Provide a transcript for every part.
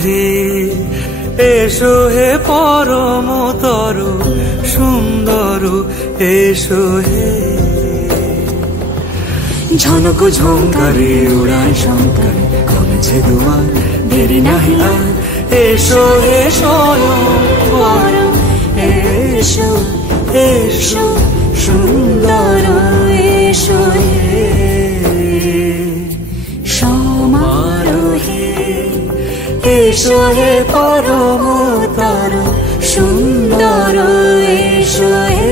হে এসো হে পরমতর সুন্দর এসো হে। ঝনক ঝঙ্কারে উড়ায় শঙ্কারে কমেছে দুয়ার দেরি নাহি আর এসো হে স্বয়ং পরম এসো এসো সুন্দর এসো হে সমারোহে এসো হে পরমতর সুন্দর এসো হে।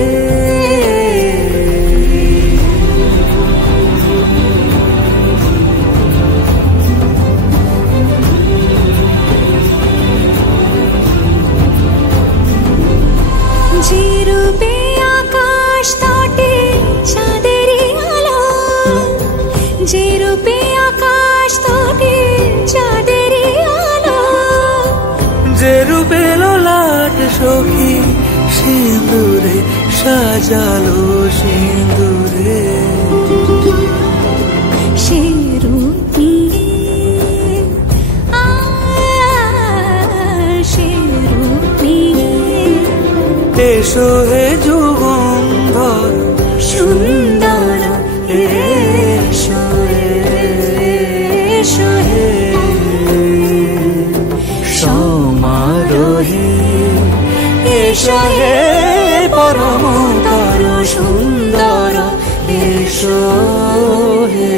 যে রূপে আকাশ তটে চাঁদেরই আলো, যে রূপে আকাশ তটে চাঁদেরই আলো, যে রূপে ললাট সখী সিঁদুরে সাজালো সিঁদুরে, সে রূপ এসো হে যুগন্ধর সুন্দর এসো এসো হে সমারোহে এসো হে পরমতর সুন্দর এসো হে।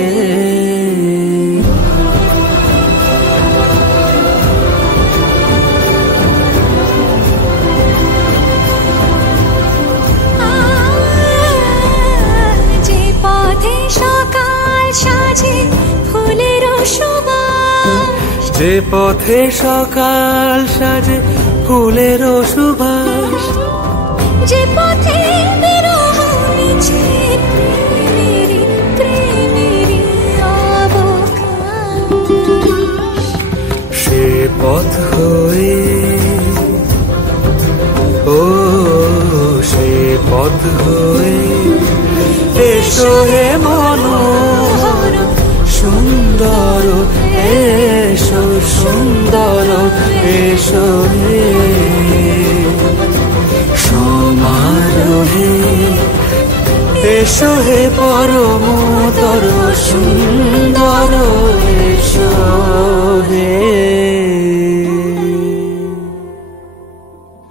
যে পথে সকাল সাজে ফুলের সুবাস, যে পথে বিরহ মিছে প্রেমেরই প্রেমেরই অবকাশ, সে পথ হয়ে ও সে পথ হয়ে এসো হে মনোহর সুন্দর এসো সুন্দর এসো হে সমারোহে এসো হে পরমতর সুন্দর